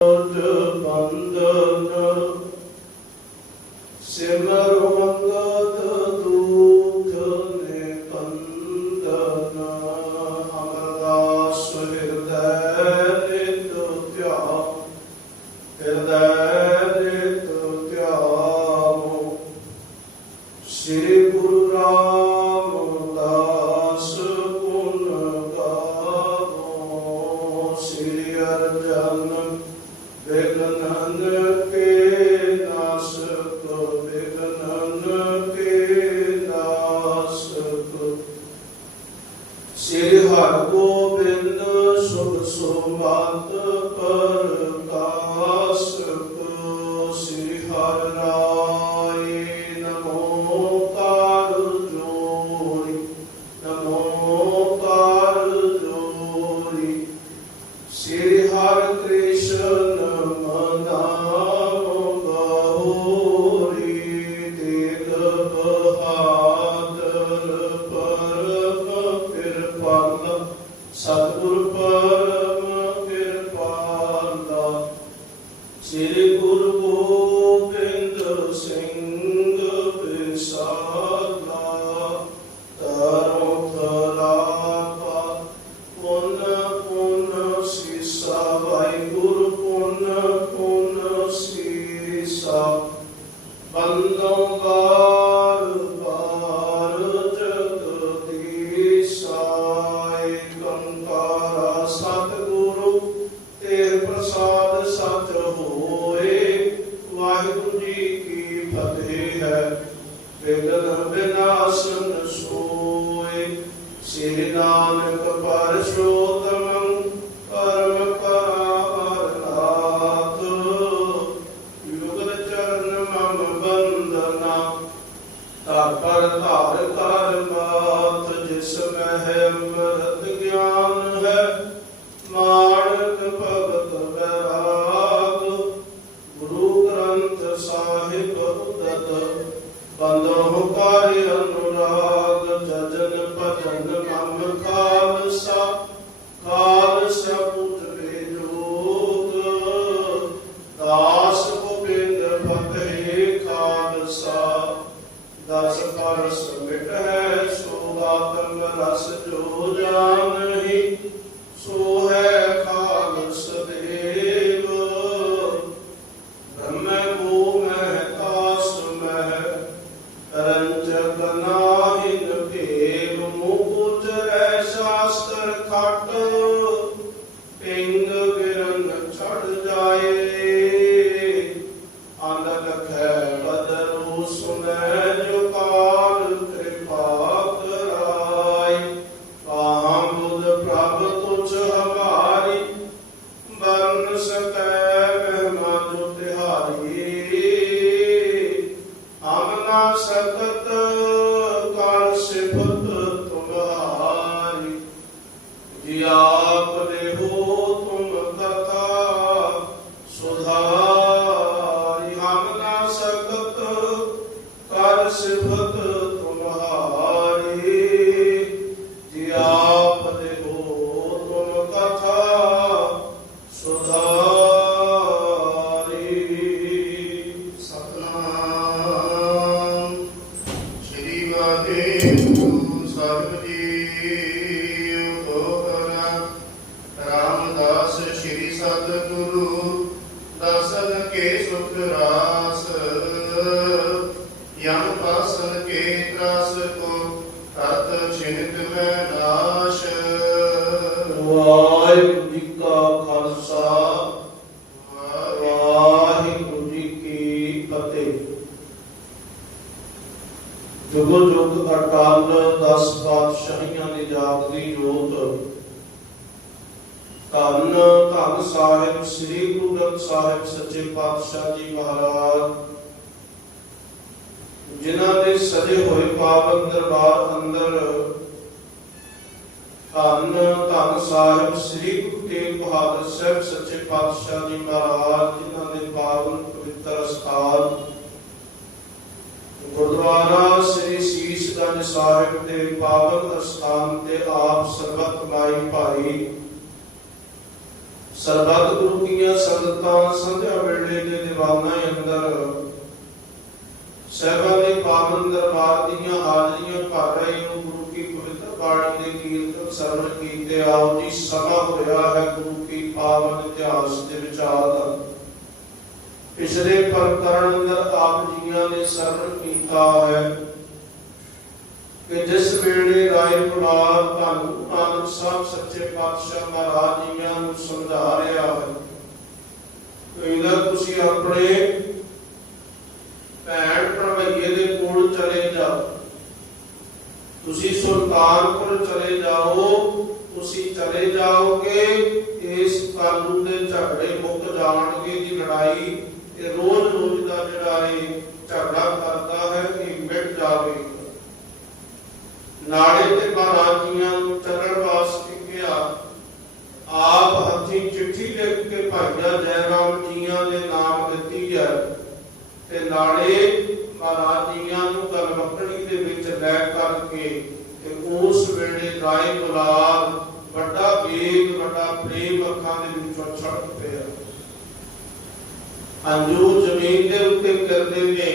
Oh, no. ਰਸ ਜੋ ਜਾਣਹੀ ਸੋ ਸ਼ਤਾਬਦੀ ਜੋਤ ਧੰਨ ਧੰਨ ਸਾਹਿਬ, ਸ੍ਰੀ ਗੁਰੂ ਗ੍ਰੰਥ ਸਾਹਿਬ ਸੱਚੇ ਪਾਤਸ਼ਾਹ ਜੀ ਮਹਾਰਾਜ। ਜਿਨ੍ਹਾਂ ਦੇ ਸਜੇ ਹੋਏ ਪਾਵਨ ਦਰਬਾਰ ਅੰਦਰ ਧੰਨ ਧੰਨ ਸਾਹਿਬ, ਸ੍ਰੀ ਗੁਰੂ ਤੇਗ ਬਹਾਦਰ ਸਾਹਿਬ ਸੱਚੇ ਪਾਤਸ਼ਾਹ ਜੀ ਮਹਾਰਾਜ, ਜਿਨ੍ਹਾਂ ਦੇ ਪਾਵਨ ਪਵਿੱਤਰ ਸਥਾਨ ਗੁਰਦੁਆਰਾ ਸ੍ਰੀ ਦਾ ਨਿਸਾਰਕ ਤੇ ਪਾਵਨ ਅਸਥਾਨ ਤੇ ਆਪ ਸਰਬਤ ਲਾਈ ਭਾਈ। ਸਰਬਤ ਗੁਰੂ ਕੀਆਂ ਸੰਗਤਾਂ ਸੰਧਿਆ ਵੇਲੇ ਦੇ ਦੀਵਾਨਾਂ ਅੰਦਰ ਸਹਿਬਾਂ ਦੇ ਪਾਵਨ ਦਰਬਾਰ ਦੀਆਂ ਹਾਜ਼ਰੀਆਂ ਭਰ ਰਹੇ ਹੋ, ਗੁਰੂ ਕੀ ਪਵਿੱਤਰ ਬਾਣੀ ਦੇ ਕੀਰਤਨ ਸਰਵਣ ਕੀਤੇ ਆਓ ਜੀ ਸਮਾਂ ਹੋ ਰਿਹਾ ਹੈ ਗੁਰੂ ਕੀ ਪਾਵਨ ਇਤਿਹਾਸ ਦੇ ਵਿਚਾਰ ਦਾ। ਪਿਛਲੇ ਪ੍ਰਕਰਣ ਅੰਦਰ ਆਪ ਜੀਆਂ ਨੇ ਸਰਵਣ ਕੀਤਾ ਹੈ। ਕਿ ਜਿਸ ਵੇਲੇ ਰਾਏ ਗੁਲਾਬ ਤੁਹਾਨੂੰ ਆਨੰਦ ਸਾਹਿਬ ਸੱਚੇ ਪਾਤਸ਼ਾਹ ਮਹਾਰਾਜ ਜੀਆਂ ਨੂੰ ਸਮਝਾ ਰਿਹਾ ਹੈ, ਕਹਿੰਦਾ ਤੁਸੀਂ ਆਪਣੇ ਭੈਣ ਭਰਵਈਏ ਦੇ ਕੋਲ ਚਲੇ ਜਾਓ। ਤੁਸੀਂ ਸੁਲਤਾਨਪੁਰ ਚਲੇ ਜਾਓ, ਤੁਸੀਂ ਚਲੇ ਜਾਓਗੇ, ਇਸ ਕਾਨੂੰਨ ਦੇ ਝਗੜੇ ਮੁੱਕ ਜਾਣਗੇ ਦੀ ਲੜਾਈ ਇਹ ਰੋਜ਼ ਰੋਜ਼ ਦਾ ਜਿਹੜਾ ਇਹ ਝਗੜਾ ਕਰਦਾ ਹੈ, ਇਹ ਮਿਟ ਜਾਵੇਗਾ ਨਾਲੇ ਤੇ ਮਹਾਰਾਜ ਨੂੰ ਚੱਲਣ ਵਾਸਤੇ ਕਿਹਾ। ਆਪ ਹੱਥੀਂ ਚਿੱਠੀ ਲਿਖ ਕੇ ਭਾਈਆ ਜੈਰਾਮ ਜੀਆਂ ਦੇ ਨਾਮ ਦਿੱਤੀ ਹੈ ਤੇ ਨਾਲੇ ਮਹਾਰਾਜ ਨੂੰ ਗਲਮਕੜੀ ਦੇ ਵਿੱਚ ਲੈ ਕਰਕੇ ਤੇ ਉਸ ਵੇਲੇ ਰਾਏ ਗੁਲਾਬ ਵੱਡਾ ਵੇਗ ਵੱਡਾ ਪ੍ਰੇਮ ਅੱਖਾਂ ਦੇ ਵਿੱਚੋਂ ਛੜਕ ਪਿਆ। ਅੰਜੂ ਜ਼ਮੀਨ ਦੇ ਉੱਤੇ ਕਰਦੇ ਨੇ।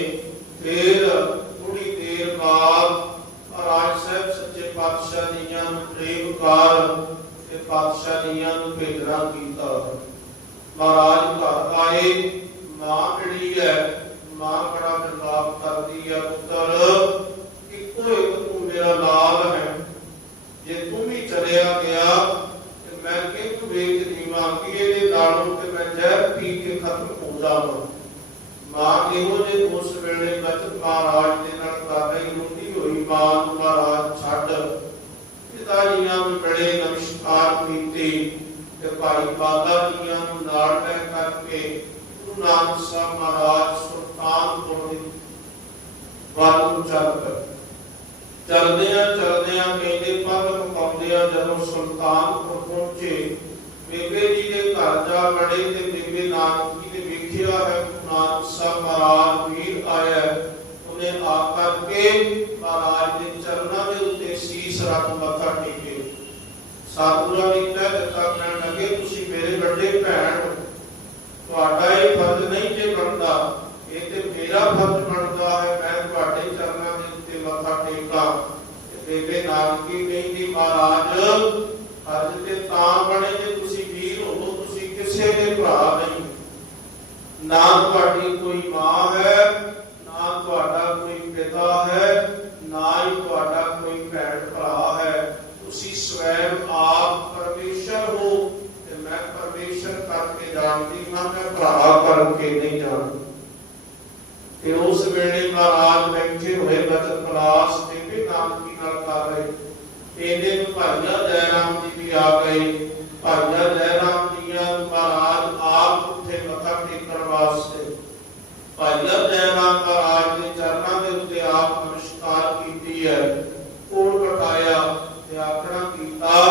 ਫਿਰ ਥੋੜੀ ਦੇਰ ਬਾਅਦ ਰਾਜ ਸਾਹਿਬ, ਸੱਚੇ ਪਾਤਸ਼ਾਹ ਜੀਆਂ ਨੂੰ ਪ੍ਰੇਮ ਕਾਰ ਤੇ ਪਾਤਸ਼ਾਹ ਜੀਆਂ ਨੂੰ ਭੇਜਣਾ ਕੀਤਾ। ਮਹਾਰਾਜ ਘਰ ਆਏ, ਮਾਂ ਜਿਹੜੀ ਹੈ? ਮਾਂ ਬੜਾ ਵਿਲਾਪ ਕਰਦੀ ਹੈ ਪੁੱਤਰ, ਇੱਕੋ ਇੱਕ ਤੂੰ ਮੇਰਾ ਲਾਲ ਹੈ। ਜੇ ਤੂੰ ਵੀ ਚਲਿਆ ਗਿਆ, ਤੇ ਮੈਂ ਕਿਹਨੂੰ ਵੇਚਦੀ ਮਾਂ ਕਿ ਇਹਦੇ ਨਾਲੋਂ ਤੇ ਮੈਂ ਜ਼ਹਿਰ ਪੀ ਕੇ ਖਤਮ ਹੋ ਜਾਵਾਂ? ਮਾਂ ਇਹੋ ਜੇ ਉਸ ਵੇਲੇ ਬਚਨ ਮਹਾਰਾਜ ਦੇ ਨਾਲ ਕਰ ਹੁੰਦੀ ਹੋਈ ਮਾਂ ਨੂੰ ਮਹਾਰਾਜ ਛੱਡ ਪਿਤਾ ਜੀਆਂ ਨੂੰ ਬੜੇ ਨਮਸਕਾਰ ਕੀਤੇ ਤੇ ਭਾਈ ਬਾਗਾ ਜੀਆਂ ਨੂੰ ਨਾਲ ਲੈ ਕਰਕੇ ਗੁਰੂ ਨਾਨਕ ਸਾਹਿਬ ਮਹਾਰਾਜ ਸੁਲਤਾਨਪੁਰ ਦੇ ਵੱਲ ਨੂੰ ਚੱਲ ਪਏ। ਚਲਦਿਆਂ ਚਲਦਿਆਂ ਕਹਿੰਦੇ ਪੱਗ ਪਕਾਉਂਦਿਆਂ ਜਦੋਂ ਸੁਲਤਾਨਪੁਰ ਪਹੁੰਚੇ, ਬੇਬੇ ਜੀ ਦੇ ਘਰ ਜਾ ਵੜੇ ਤੇ ਬੇਬੇ ਨਾਨਕ ਜੀ ਨੇ ਵੇਖਿਆ ਹੈ ਸਾਹਿਬ ਮਹਾਰਾਜ ਵੀਰ ਆਇਆ ਉਹਨੇ ਆ ਕਰਕੇ ਮਹਾਰਾਜ ਦੇ ਚਰਨਾਂ ਦੇ ਉੱਤੇ ਸੀਸ ਰੱਖ ਮੱਥਾ ਟੇਕੇ ਸਾਧੂਆਂ ਨੇ ਕਹਿ ਦਿੱਤਾ, ਕਹਿਣ ਲੱਗੇ, ਤੁਸੀਂ ਮੇਰੇ ਵੱਡੇ ਭੈਣ ਹੋ। ਤੁਹਾਡਾ ਇਹ ਫਰਜ਼ ਨਹੀਂ ਜੇ ਬਣਦਾ। ਇਹ ਤੇ ਮੇਰਾ ਫਰਜ਼ ਬਣਦਾ ਹੈ। ਮੈਂ ਤੁਹਾਡੇ ਚਰਨਾਂ ਦੇ ਉੱਤੇ ਮੱਥਾ ਟੇਕਾਂ। ਬੇਬੇ ਨਾਨਕੀ ਕਹਿੰਦੀ ਮਹਾਰਾਜ, ਫਰਜ਼ ਤੇ ਤਾਂ ਬਣੇ ਜੇ ਤੁਸੀਂ ਵੀਰ ਹੋ ਤੁਸੀਂ ਕਿਸੇ ਦੇ ਭਰਾ ਨਹੀਂ ਨਾ ਤੁਹਾਡੀ ਕੋਈ ਮਾਂ ਹੈ, ਨਾ ਤੁਹਾਡਾ ਕੋਈ ਪਿਤਾ ਹੈ, ਨਾ ਹੀ ਤੁਹਾਡਾ ਕੋਈ ਭੈਣ ਭਰਾ ਹੈ। ਤੁਸੀਂ ਸਵੈਮ ਆਪ ਪਰਮੇਸ਼ਰ ਹੋ ਤੇ ਮੈਂ ਪਰਮੇਸ਼ਰ ਕਰਕੇ ਜਾਣਦੀ ਹਾਂ ਮੈਂ ਭਰਾ ਕਰਕੇ ਨਹੀਂ ਜਾਣਦੀ ਤੇ ਉਸ ਵੇਲੇ ਮਹਾਰਾਜ ਬੈਠੇ ਹੋਏ ਬਚਨ ਪਲਾਸ ਤੇ ਵੀ ਨਾਮ ਕੀ ਗੱਲ ਕਰ ਰਹੇ ਇਹਦੇ ਨੂੰ ਭਾਈਆ ਜੈਰਾਮ ਜੀ ਵੀ ਆ ਗਏ ਭਾਈਆ ਜੈਰਾਮ ਜੀਆਂ ਨੂੰ ਮਹਾਰਾਜ ਆਪ ਉੱਥੇ ਮੱਥਾ ਟੇਕਣ ਵਾਸਤੇ ਭਾਈਆ ਜੈਰਾਮ ਮਹਾਰਾਜ ਦੇ ਚਰਨਾਂ ਦੇ ਉੱਤੇ ਆਪ ਨਮਸਕਾਰ ਕੀਤੀ ਹੈ ਕੋਲ ਕਟਾਇਆ ਤੇ ਆਖਣਾ ਕੀਤਾ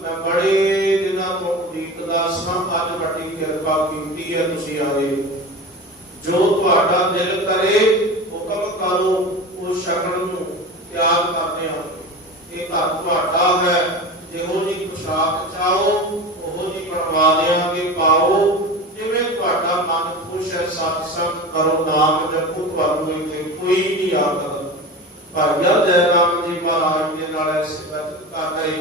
ਮੈਂ ਬੜੇ ਦਿਨਾਂ ਤੋਂ ਉਡੀਕਦਾ ਸਾਂ ਅੱਜ ਵੱਡੀ ਕਿਰਪਾ ਕੀਤੀ ਹੈ ਤੁਸੀਂ ਆਏ ਜੋ ਤੁਹਾਡਾ ਦਿਲ ਕਰੇ ਹੁਕਮ ਕਰੋ ਉਹ ਸ਼ਕਲ ਨੂੰ ਤਿਆਗ ਕਰਦੇ ਹਾਂ ਇਹ ਘਰ ਤੁਹਾਡਾ ਹੈ ਜਿਹੋ ਜੀ ਪੁਸ਼ਾਕ ਚਾਹੋ ਉਹੋ ਜੀ ਬਣਵਾ ਦੇਵਾਂਗੇ ਪਾਓ ਜਿਵੇਂ ਤੁਹਾਡਾ ਮਨ ਖੁਸ਼ ਹੈ ਸਤ ਸੰਗ ਕਰੋ ਨਾਮ ਜਪੋ ਤੁਹਾਨੂੰ ਇੱਥੇ ਕੋਈ ਨਹੀਂ ਆਕਰ ਭਾਈਆ ਜੈਰਾਮ ਜੀ ਮਹਾਰਾਜ ਦੇ ਨਾਲ ਐਸੇ ਵਚਨ ਕਰ ਰਹੇ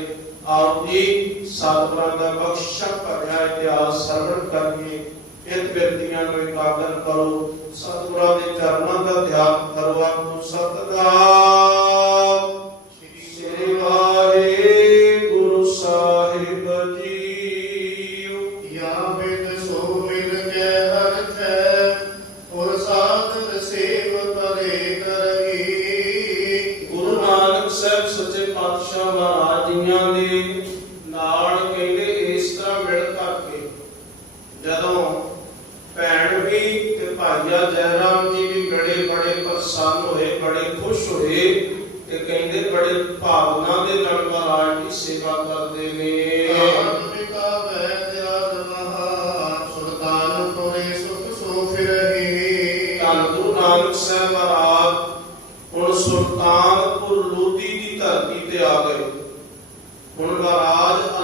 ਜੀ ਸਤਿਗੁਰਾਂ ਦਾ ਬਖਸ਼ਾ ਭਰਿਆ ਇਤਿਹਾਸ ਸਰਵਣ ਕਰਕੇ ਇਹ ਬਿਰਤੀਆਂ ਨੂੰ ਇਕਾਗਰ ਕਰੋ। ਸਤਿਗੁਰਾਂ ਦੇ ਚਰਨਾਂ ਦਾ ਧਿਆਨ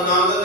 ਤੇ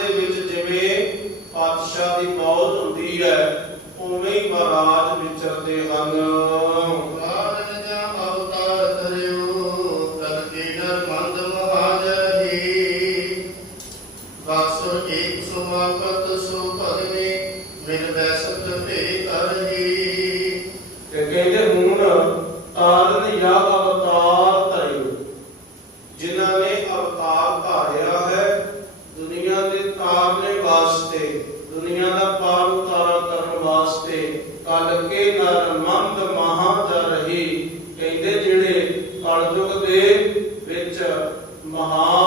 ਕਲਯੁਗ ਦੇ ਵਿੱਚ ਮਹਾਨ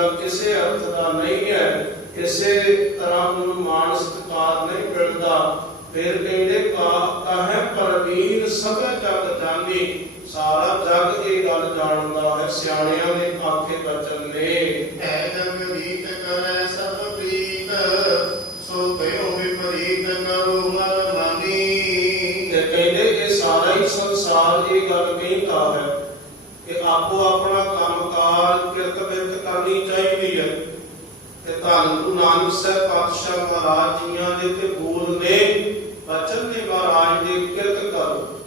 ਮਤਲਬ ਇਸੇ ਅਰਥ ਦਾ ਨਹੀਂ ਹੈ ਇਸੇ ਤਰ੍ਹਾਂ ਉਹਨੂੰ ਮਾਨ ਸਤਕਾਰ ਨਹੀਂ ਮਿਲਦਾ। ਫਿਰ ਕਹਿੰਦੇ ਕਾ ਕਹੈ ਪਰਵੀਨ ਸਭ ਜਗ ਜਾਣੀ ਸਾਰਾ ਜਗ ਇਹ ਗੱਲ ਜਾਣਦਾ ਹੈ ਸਿਆਣਿਆਂ ਦੇ ਆਖੇ ਬਚਨ ਨੇ। ਕਹਿੰਦਾ ਹੈ ਆਪੋ ਆਪਣਾ ਕੰਮਕਾਰ ਕਿਰਤ ਕਰਨੀ ਚਾਹੀਦੀ ਹੈ। ਕਿ ਧੰਨ ਗੁਰੂ ਨਾਨਕ ਸਾਹਿਬ ਪਾਤਸ਼ਾਹ ਮਹਾਰਾਜ ਜੀਆਂ ਦੇ ਤੇ ਬੋਲ ਨੇ, ਬਚਨ ਨੇ ਮਹਾਰਾਜ ਦੇ ਕਿਰਤ ਕਰੋ।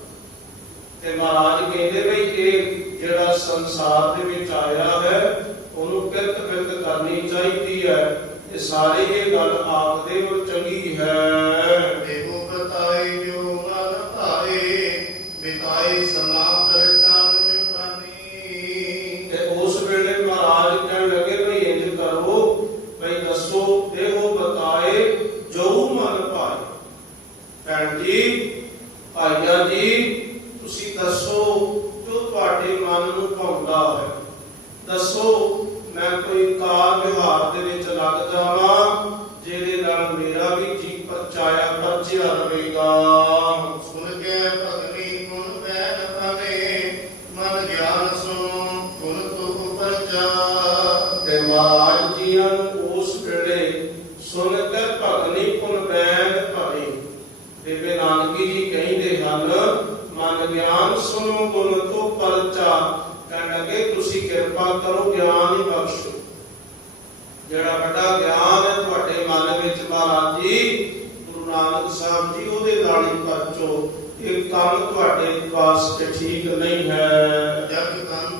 ਤੇ ਮਹਾਰਾਜ ਕਹਿੰਦੇ ਵੀ ਇਹ ਜਿਹੜਾ ਸੰਸਾਰ ਦੇ ਵਿੱਚ ਆਇਆ ਹੈ, ਉਹਨੂੰ ਕਿਰਤ ਕਿਰਤ ਕਰਨੀ ਚਾਹੀਦੀ ਹੈ। ਇਹ ਸਾਰੇ ਇਹ ਗੱਲ ਆਖਦੇ ਉਹ ਚੰਗੀ ਹੈ। ਤੇ ਮਾਜ ਜੀਆਂ ਨੂੰ ਉਸ ਵੇਲੇ ਸੁਣ ਕੇ ਭਗਨੀ ਪੁਨ ਬੈਨ ਭਵੇ। ਬੇਬੇ ਨਾਨਕੀ ਜੀ ਕਹਿੰਦੇ ਹਨ, ਮਨ ਗਿਆਨ ਸੁਣੋ ਗੁਣ ਤੋਂ ਪਰਚਾ, ਕਹਿਣ ਲੱਗੇ ਤੁਸੀਂ ਕਿਰਪਾ ਕਰੋ, ਗਿਆਨ ਹੀ ਬਖਸ਼ੋ। ਜਿਹੜਾ ਵੱਡਾ ਗਿਆਨ ਹੈ ਤੁਹਾਡੇ ਮਨ ਵਿੱਚ ਮਹਾਰਾਜ ਜੀ, ਗੁਰੂ ਨਾਨਕ ਸਾਹਿਬ ਜੀ ਉਹਦੇ ਨਾਲ ਹੀ ਪਰਚੋ। ਇਹ ਕੰਮ ਤੁਹਾਡੇ ਵਾਸਤੇ ਠੀਕ ਨਹੀਂ ਹੈ। ਜਦ ਕੰਮ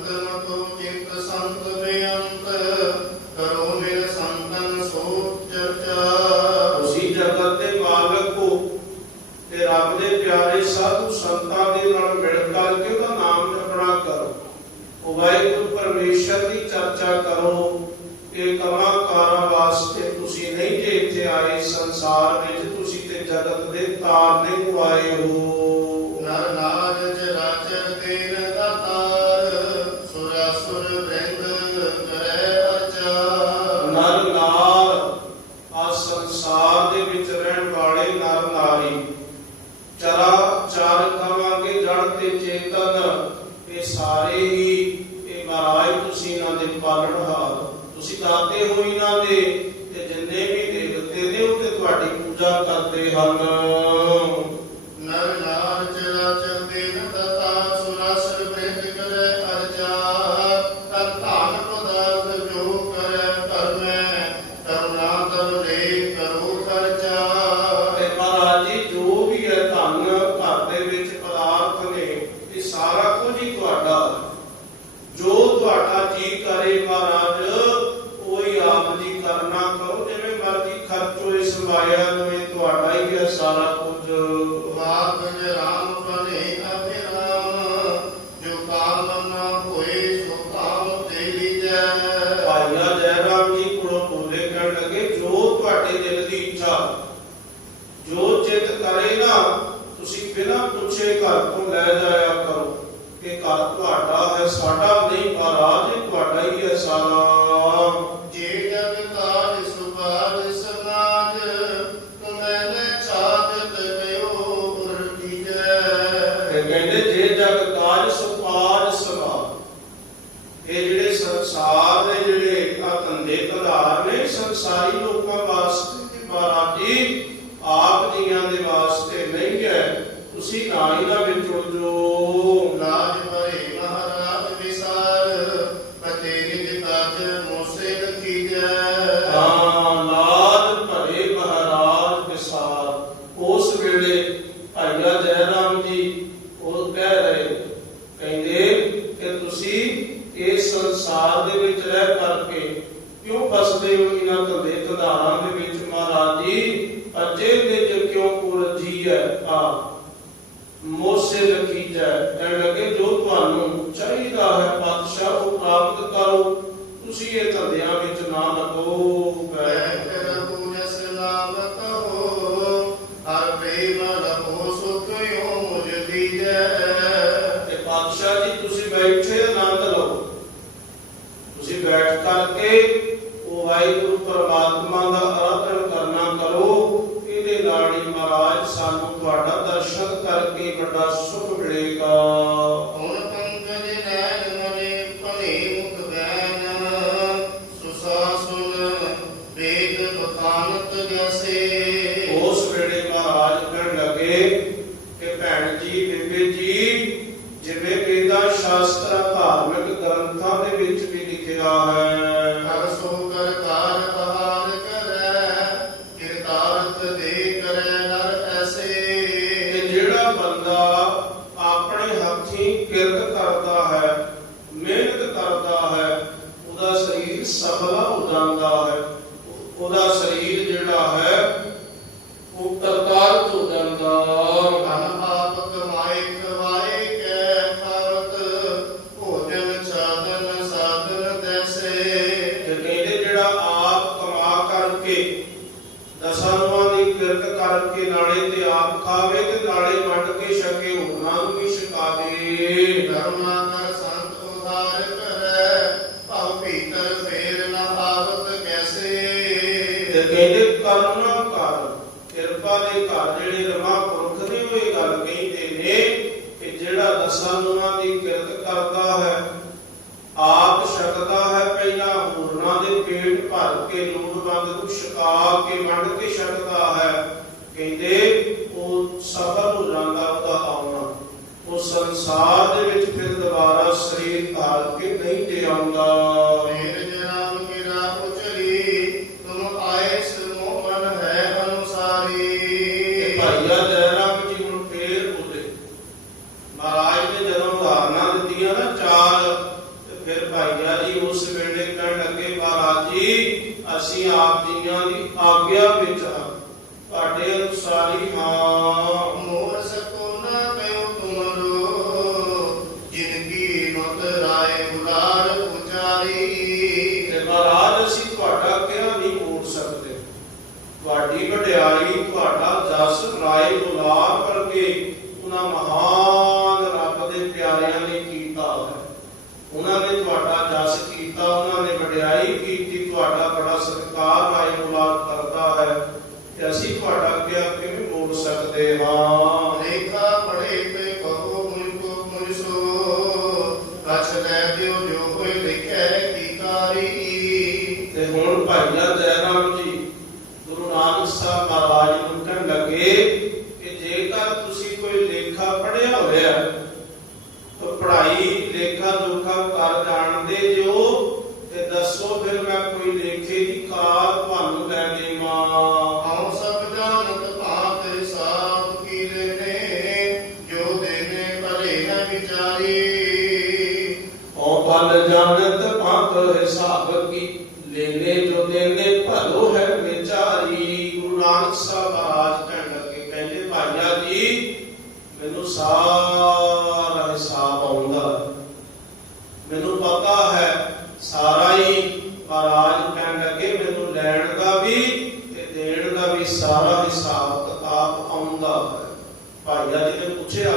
大定维护。ਤੁਸੀਂ ਨਾ ਵਾਹਿਗੁਰੂ ਪਰਮਾਤਮਾ ਇਹ ਸਾਰਾ ਹਿਸਾਬ ਕਿਤਾਬ ਆਉਂਦਾ ਹੈ। ਭਾਈਆ ਜੀ ਨੇ ਪੁੱਛਿਆ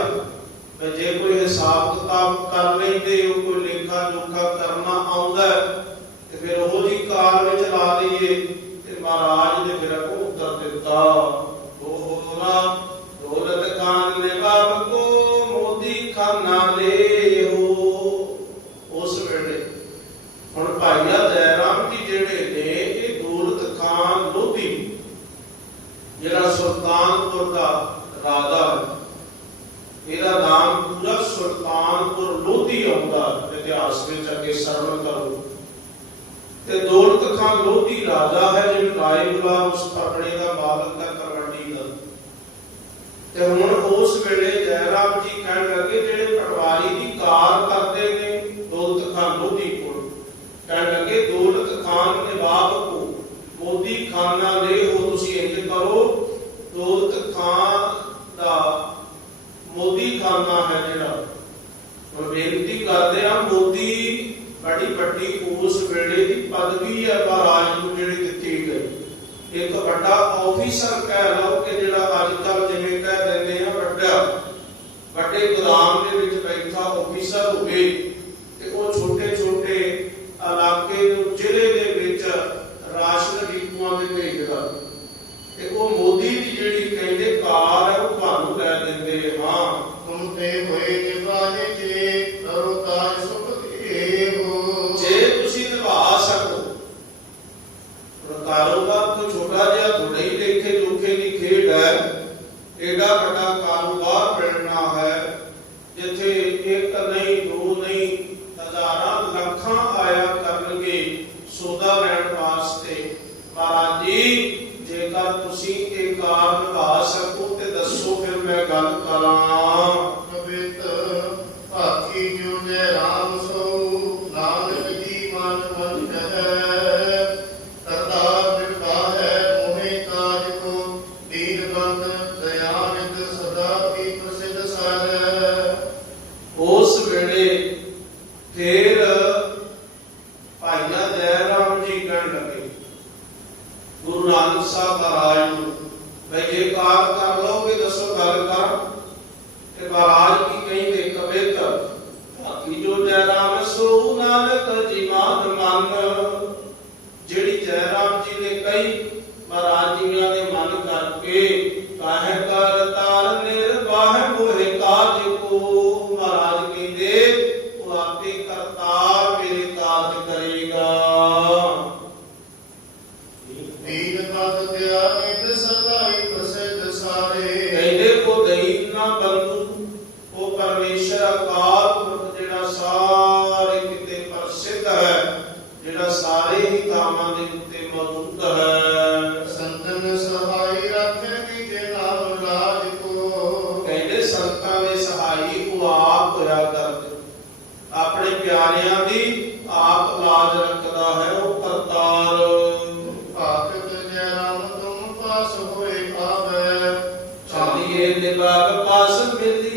ਕਿ ਜੇ ਕੋਈ ਹਿਸਾਬ ਕਿਤਾਬ ਕਰ ਲੈਂਦੇ, ਉਹ ਕੋਈ ਲੇਖਾ ਜੋਖਾ ਕਰਨਾ ਆਉਂਦਾ ਤੇ ਫਿਰ ਉਹ ਜੀ ਕਾਰ ਵਿੱਚ ਲਾ ਲਈਏ ਤੇ ਮਹਾਰਾਜ ਨੇ ਫਿਰ ਉਹ ਉੱਤਰ ਦਿੱਤਾ ਦੋਹਰਾ ਦੋਲਤ ਕਾਨ ਨੇ ਸੁਲਤਾਨਪੁਰ ਲੋਧੀ ਆਉਂਦਾ ਇਤਿਹਾਸ ਵਿੱਚ ਅੱਗੇ ਸਰਵਣ ਕਰੋ। ਤੇ ਦੌਲਤ ਖਾਨ ਲੋਧੀ ਰਾਜਾ ਹੈ ਜਿਹੜਾ ਰਾਏਬੁਲਾ ਉਸ ਪਰਗੜੇ ਦਾ ਮਾਲਕ ਦਾ ਕਰਵੱਟੀ ਦਾ। ਤੇ ਹੁਣ ਉਸ ਵੇਲੇ ਜੈਰਾਮ ਜੀ ਕਹਿਣ ਲੱਗੇ, ਜਿਹੜੇ ਪਟਵਾਰੀ ਦੀ ਕਾਰ ਕਿਹੜਾ ਵੱਡਾ ਕਾਰੋਬਾਰ ਮਿਲਣਾ ਹੈ? ਜਿੱਥੇ ਇੱਕ ਨਹੀਂ, ਦੋ ਨਹੀਂ, ਹਜ਼ਾਰਾਂ, ਲੱਖਾਂ ਆਇਆ ਕਰਨਗੇ ਸੌਦਾ ਲੈਣ ਵਾਸਤੇ। ਮਹਾਰਾਜ ਜੀ, ਜੇਕਰ ਤੁਸੀਂ ਇਹ ਕਾਰ ਨਿਭਾ ਸਕੋ ਤੇ ਦੱਸੋ ਫਿਰ ਮੈਂ ਗੱਲ ਕਰਾਂ। ਜੈ ਰਾਮ ਸੋ ਨਾਨਕ ਜੀ ਜਿਹੜੀ ਜੈ ਰਾਮ ਜੀ ਨੇ ਕਈ ਮਹਾਰਾਜ ਜੀਆਂ ਦੇ ਮਨ ਹੋਏ ਆਵੇ। ਚਾਲੀਏ ਮਿਲਾਪ ਪਾਸ ਮਿਲਦੀ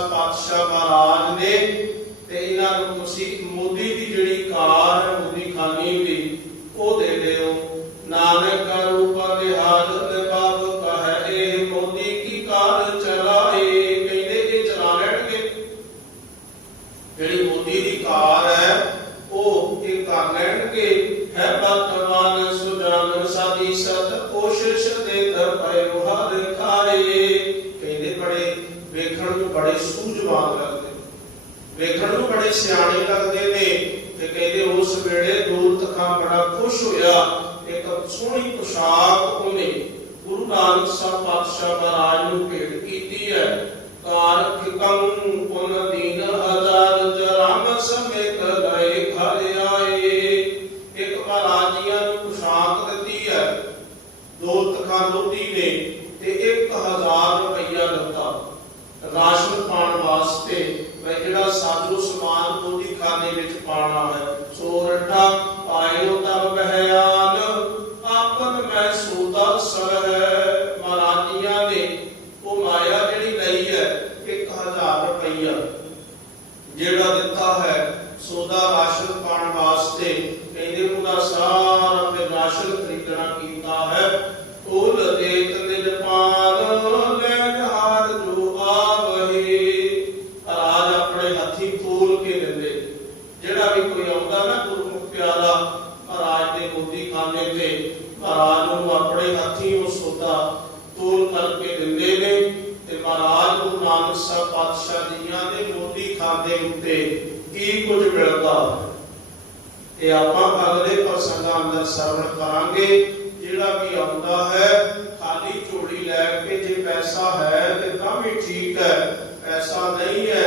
ਪਾਤਸ਼ਾਹ ਮਹਾਰਾਜ ਨੇ ਬੜੇ ਸੂਝਵਾਨ ਲੱਗਦੇ ਵੇਖਣ ਨੂੰ ਬੜੇ ਸਿਆਣੇ ਲੱਗਦੇ ਨੇ ਤੇ ਕਹਿੰਦੇ ਉਸ ਵੇਲੇ ਦੂਤ ਬੜਾ ਖੁਸ਼ ਹੋਇਆ। ਇੱਕ ਸੋਹਣੀ ਪੁਸ਼ਾਕ ਉਹਨੇ ਗੁਰੂ ਨਾਨਕ ਸਾਹਿਬ ਪਾਤਸ਼ਾਹ ਮਹਾਰਾਜ ਨੂੰ ਭੇਟ ਕੀਤੀ ਹੈ। ਕਾਰ ਕਿਕੰ ਪੁਨ ਦੀਨ ਹਜ਼ਾਰ ਜਰਾਮ ਸਮੇਤ ਲਏ ਘਰ ਆਏ। ਇੱਕ ਮਹਾਰਾਜੀਆਂ ਨੂੰ ਪੁਸ਼ਾਕ ਦਿੱਤੀ ਹੈ। ਦੋ ਲੋਧੀ ਨੇ ਤੇ 1000 ਰੁਪਈਆ ਦਿੱਤਾ। ਰਾਸ਼ਨ ਪਾਣ ਵਾਸਤੇ, ਮੈਂ ਜਿਹੜਾ ਸਾਜੋ ਸਮਾਨ ਉਹਦੀ ਖਾਨੇ ਵਿੱਚ ਪਾਣਾ ਹੈ। ਸੋ ਰੱਟਾ ਪਾਇਓ ਤਬ ਬਹਿਆਨ ਆਪਨ ਮੈਂ ਸੋਦਾ ਸਰਹ। ਮਹਾਰਾਜੀਆਂ ਨੇ ਉਹ ਮਾਇਆ ਜਿਹੜੀ ਲਈ ਹੈ 1000 ਰੁਪਈਆ ਜਿਹੜਾ ਦਿੱਤਾ ਹੈ ਸੋਦਾ ਰਾਸ਼ਨ ਪਾਉਣ ਵਾਸਤੇ। ਕਹਿੰਦੇ ਉਹਦਾ ਸਾਰਾ ਫਿਰ ਰਾਸ਼ਨ ਖਰੀਦਣਾ ਕੀਤਾ ਹੈ ਕੁਲ ਦੇਤ ਨਿਰਪਾਨ ਲੈਣ ਹਾਰ ਜੋ ਆਵਹੀ ਰਾਜ ਆਪਣੇ ਹੱਥੀ ਤੋਲ ਕੇ ਦਿੰਦੇ ਜਿਹੜਾ ਵੀ ਕੋਈ ਆਉਂਦਾ ਨਾ ਗੁਰਮੁਖ ਪਿਆਰਾ ਮਹਾਰਾਜ ਦੇ ਮੋਦੀ ਖਾਨੇ ਤੇ ਮਹਾਰਾਜ ਨੂੰ ਆਪਣੇ ਹੱਥੀ ਉਹ ਸੋਦਾ ਤੋਲ ਕਰਕੇ ਦਿੰਦੇ ਨੇ ਤੇ ਮਹਾਰਾਜ ਗੁਰੂ ਨਾਨਕ ਸਾਹਿਬ ਪਾਤਸ਼ਾਹ ਜੀਆਂ ਦੇ ਮੋਦੀ ਖਾਨੇ ਉੱਤੇ ਕੀ ਕੁਝ ਮਿਲਦਾ ਤੇ ਆਪਾਂ ਅਗਲੇ ਪ੍ਰਸੰਗਾਂ ਅੰਦਰ ਸਰਵਣ ਕਰਾਂਗੇ ਜਿਹੜਾ ਵੀ ਆਉਂਦਾ ਹੈ ਖਾਲੀ ਝੋਲੀ ਲੈ ਕੇ ਜੇ ਪੈਸਾ ਹੈ ਤੇ ਤਾਂ ਵੀ ਠੀਕ ਹੈ ਪੈਸਾ ਨਹੀਂ ਹੈ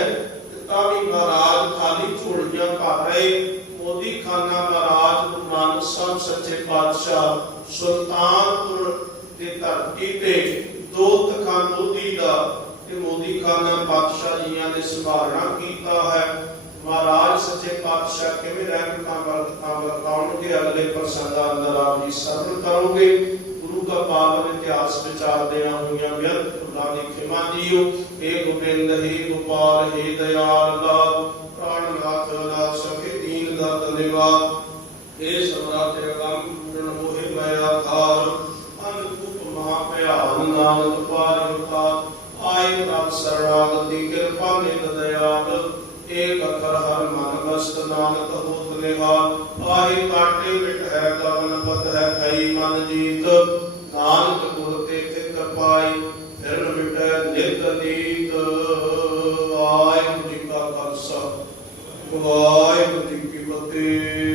ਤੇ ਤਾਂ ਵੀ ਮਹਾਰਾਜ ਖਾਲੀ ਝੋਲੀਆਂ ਭਰ ਰਹੇ ਮੋਦੀ ਖਾਨਾ ਮਹਾਰਾਜ ਗੁਰੂ ਨਾਨਕ ਸਾਹਿਬ ਸੱਚੇ ਪਾਤਸ਼ਾਹ ਸੁਲਤਾਨਪੁਰ ਦੀ ਧਰਤੀ ਤੇ ਦੋ ਤਖਾਂ ਲੋਧੀ ਦਾ ਤੇ ਮੋਦੀ ਖਾਨਾ ਪਾਤਸ਼ਾਹ ਜੀਆਂ ਨੇ ਸੰਭਾਲਣਾ ਕੀਤਾ ਹੈ। ਮਹਾਰਾਜ ਸੱਚੇ ਪਾਤਸ਼ਾਹ ਕਿਵੇਂ ਰਹਿਮਤਾਂ ਬਰਕਤਾਂ ਵਰਤਾਉਣਗੇ? ਅਗਲੇ ਪ੍ਰਸੰਗਾਂ ਅੰਦਰ ਆਪ ਜੀ ਸਰਵਣ ਕਰੋਗੇ। ਗੁਰੂ ਦਾ ਪਾਵਨ ਇਤਿਹਾਸ ਵਿਚਾਰਦਿਆਂ ਹੋਈਆਂ ਬਿਰਧ ਭੁੱਲਾਂ ਦੀ ਖਿਮਾ ਜੀਓ। ਏ ਗੋਬਿੰਦ, ਹੀ ਗੋਪਾਲ, ਹੀ ਦਿਆਲ ਦਾ ਪ੍ਰਾਣਨਾਥ ਦਾ ਸਖੇ ਦੀਨ ਦਾ ਧੰਨਵਾਦ ਏ ਸਮਰਾ ਤੇਰਾ ਪੂਰਨ ਹੋਏ, ਮੈਂ ਆਖਾਰ ਅਨੁਪ ਮਹਾ ਭਿਆਨ ਨਾਨਕ ਪਾਰਿਤਾ ਆਏ ਪ੍ਰਭ ਸਰਣਾਗਤੀ ਕਿਰਪਾ ਨਿਤ ਦਇਆਲ। ਏਕ ਅਖਰ ਹਰ ਮਨ ਮਸਤ ਨਾਨਕ ਹੋਤ ਨਿਹਾਲ ਆਏ ਕਾਟੇ ਮਿਟ ਹੈ ਕਵਨ ਪਤ ਹੈ ਕਈ ਮਨ ਜੀਤ। ਨਾਨਕ ਗੁਰ ਤੇ ਤੇ ਕਪਾਈ ਫਿਰ ਮਿਟੈ ਨਿਤ ਨੀਤ। ਵਾਹਿਗੁਰੂ ਜੀ ਕਾ ਖਾਲਸਾ। ਵਾਹਿਗੁਰੂ ਜੀ ਕੀ ਫਤਿਹ।